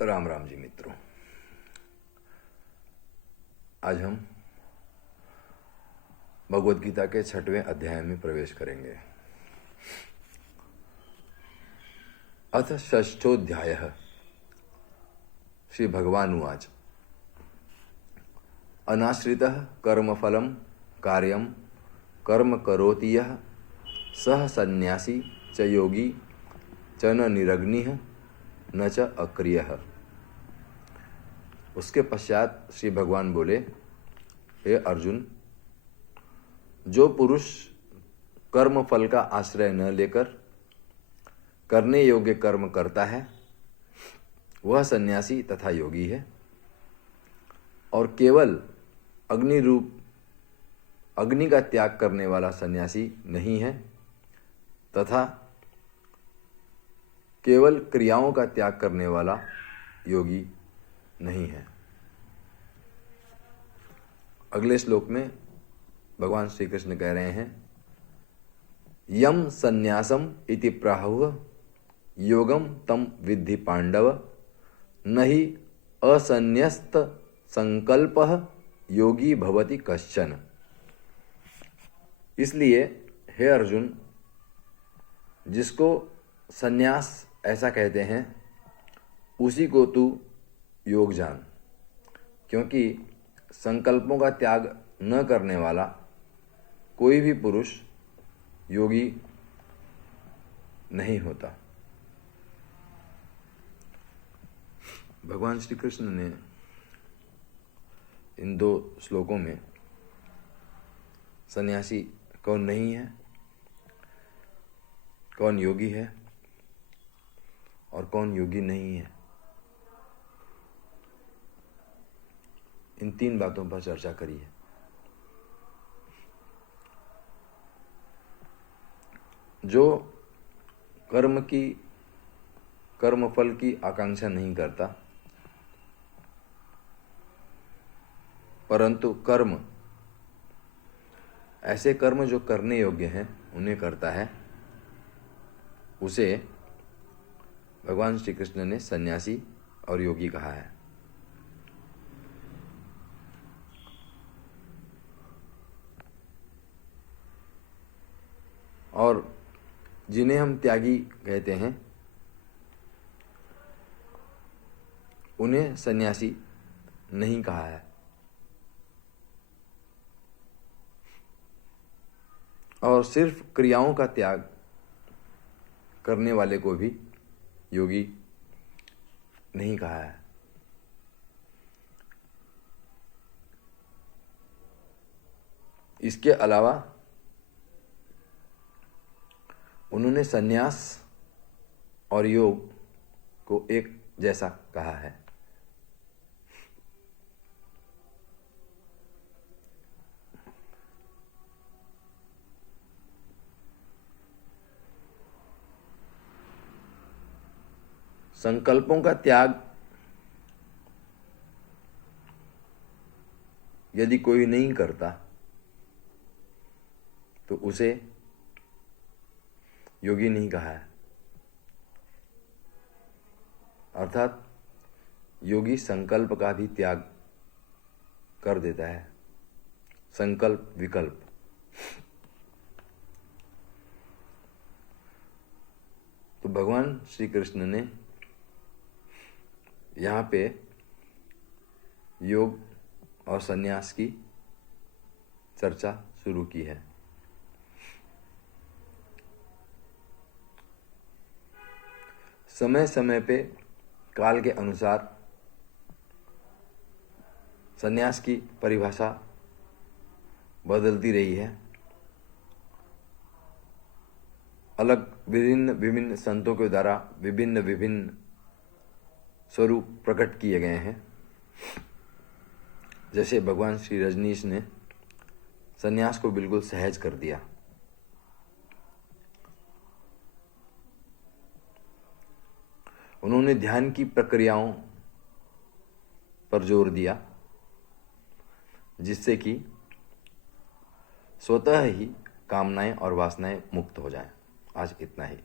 राम राम जी मित्रों, आज हम भगवद गीता के 6वें अध्याय में प्रवेश करेंगे। अथ षष्ठोऽध्यायः। श्री भगवान उवाच। अनाश्रितः कर्मफलं कार्यं कर्म करोति यः सः सन्न्यासी च योगी च न निरग्निः न च अक्रियः। उसके पश्चात श्री भगवान बोले, हे अर्जुन, जो पुरुष कर्म फल का आश्रय न लेकर करने योग्य कर्म करता है वह सन्यासी तथा योगी है, और केवल अग्नि का त्याग करने वाला सन्यासी नहीं है तथा केवल क्रियाओं का त्याग करने वाला योगी नहीं है। अगले श्लोक में भगवान श्री कृष्ण कह रहे हैं, यम संन्यासम इति प्राहुः योगम तम विद्धि पांडव न हि असन्न्यस्त संकल्पः योगी भवति कश्चन। इसलिए हे अर्जुन, जिसको संन्यास ऐसा कहते हैं उसी को तू योग जान, क्योंकि संकल्पों का त्याग न करने वाला कोई भी पुरुष योगी नहीं होता। भगवान श्री कृष्ण ने इन 2 श्लोकों में सन्यासी कौन नहीं है, कौन योगी है और कौन योगी नहीं है, इन 3 बातों पर चर्चा करी है। जो कर्मफल की आकांक्षा नहीं करता, परंतु ऐसे कर्म जो करने योग्य हैं उन्हें करता है, उसे भगवान श्री कृष्ण ने सन्यासी और योगी कहा है। और जिन्हें हम त्यागी कहते हैं उन्हें सन्यासी नहीं कहा है। और सिर्फ क्रियाओं का त्याग करने वाले को भी योगी नहीं कहा है। इसके अलावा उन्होंने सन्यास और योग को एक जैसा कहा है। संकल्पों का त्याग यदि कोई नहीं करता तो उसे योगी नहीं कहा है। अर्थात योगी संकल्प का भी त्याग कर देता है, संकल्प विकल्प। तो भगवान श्री कृष्ण ने यहाँ पे योग और संन्यास की चर्चा शुरू की है। समय समय पे काल के अनुसार संन्यास की परिभाषा बदलती रही है। अलग विभिन्न संतों के द्वारा विभिन्न स्वरूप प्रकट किए गए हैं। जैसे भगवान श्री रजनीश ने संन्यास को बिल्कुल सहज कर दिया। उन्होंने ध्यान की प्रक्रियाओं पर जोर दिया जिससे कि स्वतः ही कामनाएं और वासनाएं मुक्त हो जाएं। आज इतना ही।